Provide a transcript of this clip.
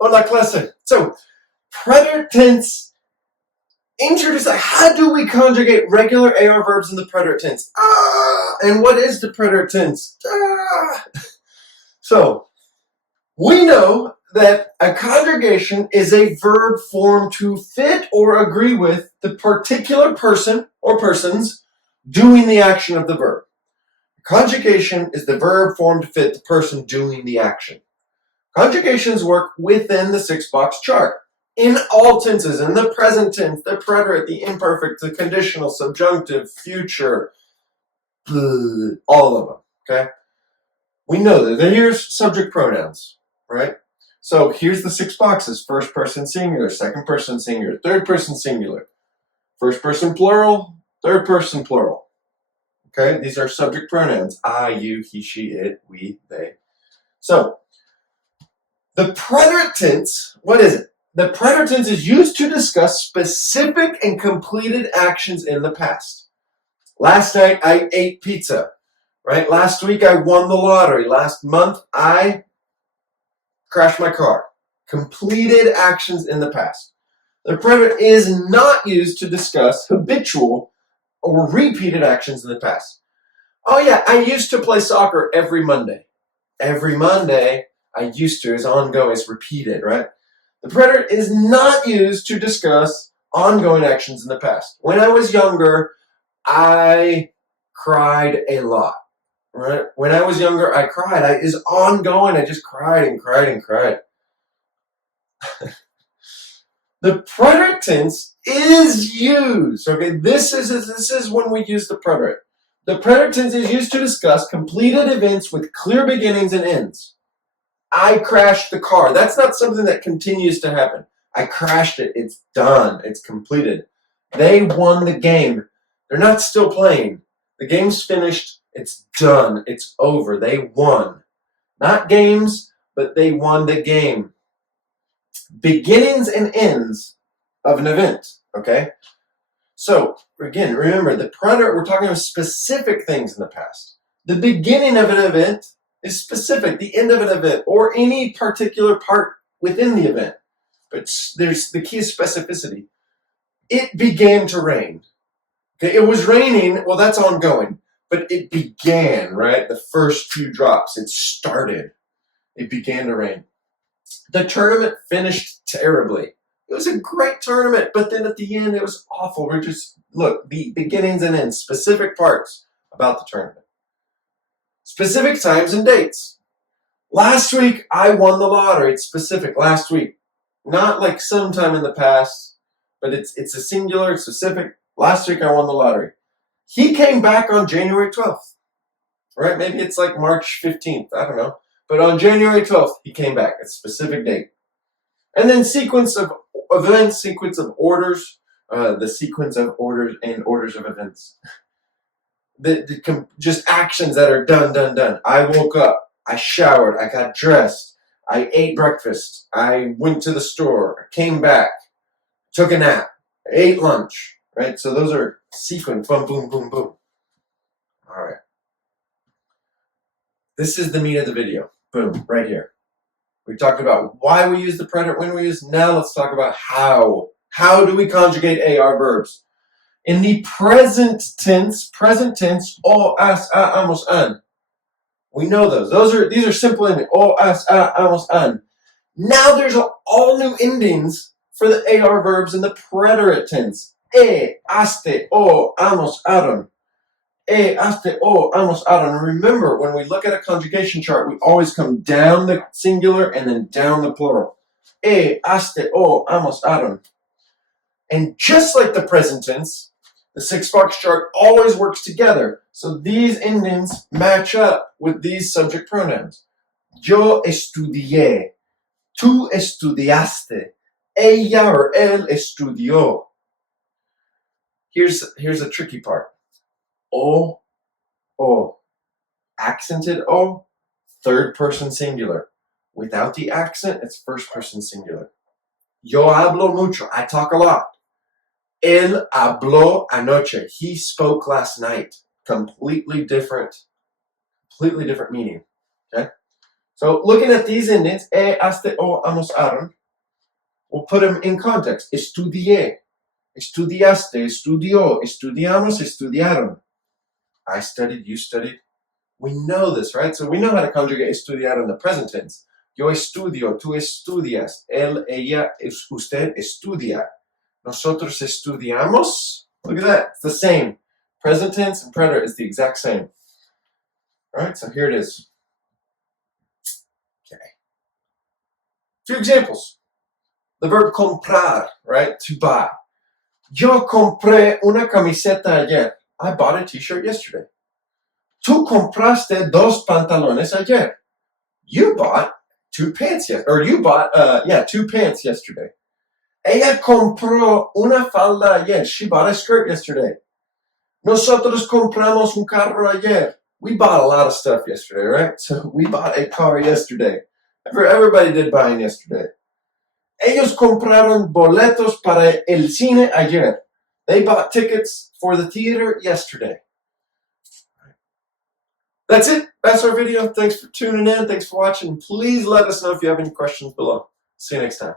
Hola clase. So, preterite tense introduce, how do we conjugate regular AR verbs in the preterite tense? And what is the preterite tense? So, we know that a conjugation is a verb formed to fit or agree with the particular person or persons doing the action of the verb. Conjugation is the verb formed to fit the person doing the action. Conjugations work within the 6-box chart in all tenses, in the present tense, the preterite, the imperfect, the conditional, subjunctive, future, all of them, okay? We know that. Here's subject pronouns, right? So here's the 6 boxes: first person singular, second person singular, third person singular, first person plural, third person plural. Okay, these are subject pronouns: I, you, he, she, it, we, they. So the preterite tense, what is it? The preterite tense is used to discuss specific and completed actions in the past. Last night I ate pizza, right? Last week I won the lottery. Last month I crashed my car. Completed actions in the past. The preterite is not used to discuss habitual or repeated actions in the past. Oh yeah, I used to play soccer every Monday. Every Monday, I used to is ongoing, is repeated, right? The preterite is not used to discuss ongoing actions in the past. When I was younger, I cried a lot, right? When I was younger, I cried. Is ongoing. I just cried and cried and cried. The preterite tense is used. Okay, this is when we use the preterite. The preterite tense is used to discuss completed events with clear beginnings and ends. I crashed the car. That's not something that continues to happen. I crashed it. It's done. It's completed. They won the game. They're not still playing. The game's finished. It's done. It's over. They won. Not games, but they won the game. Beginnings and ends of an event. Okay? So, again, remember, the preterite, we're talking about specific things in the past. The beginning of an event is specific, the end of an event, or any particular part within the event. But there's the key is specificity. It began to rain. Okay, it was raining, well, that's ongoing. But it began, right? The first few drops, it started. It began to rain. The tournament finished terribly. It was a great tournament, but then at the end, it was awful. We're just, look, the beginnings and ends, specific parts about the tournament. Specific times and dates. Last week, I won the lottery. It's specific, last week. Not like sometime in the past, but it's a singular, it's specific. Last week, I won the lottery. He came back on January 12th, right? Maybe it's like March 15th, I don't know. But on January 12th, he came back. It's a specific date. And then sequence of events, sequence of orders, the sequence of orders and orders of events. Just actions that are done. I woke up, I showered, I got dressed, I ate breakfast, I went to the store, I came back, took a nap, I ate lunch, right? So those are sequence, boom, boom, boom, boom. All right. This is the meat of the video. Boom, right here. We talked about why we use the preterite, when we use. Now let's talk about how. How do we conjugate AR verbs? In the present tense, o, as, a, amos, an. We know those. These are simple endings. O, as, a, amos, an. Now there's all new endings for the AR verbs in the preterite tense. Aste, o, amos, aron. Aste, o, amos, aron. Remember, when we look at a conjugation chart, we always come down the singular and then down the plural. Aste, o, amos, aron. And just like the present tense, the 6-box chart always works together. So these endings match up with these subject pronouns. Yo estudié. Tú estudiaste. Ella or él estudió. Here's a tricky part. O. Accented O, third person singular. Without the accent, it's first person singular. Yo hablo mucho. I talk a lot. Él habló anoche. He spoke last night. Completely different meaning. Okay? So looking at these endings, este, o, almozaron, we'll put them in context. Estudié, estudiaste, estudió, estudiamos, estudiaron. I studied, you studied. We know this, right? So we know how to conjugate estudiar in the present tense. Yo estudio, tú estudias, él, ella, usted estudia. Nosotros estudiamos. Look at that. It's the same. Present tense and preterite is the exact same. All right, so here it is. Okay. A few examples. The verb comprar, right? To buy. Yo compré una camiseta ayer. I bought a t-shirt yesterday. Tú compraste dos pantalones ayer. You bought two pants two pants yesterday. Ella compró una falda ayer. She bought a skirt yesterday. Nosotros compramos un carro ayer. We bought a lot of stuff yesterday, right? So we bought a car yesterday. Everybody did buying yesterday. Ellos compraron boletos para el cine ayer. They bought tickets for the theater yesterday. That's it. That's our video. Thanks for tuning in. Thanks for watching. Please let us know if you have any questions below. See you next time.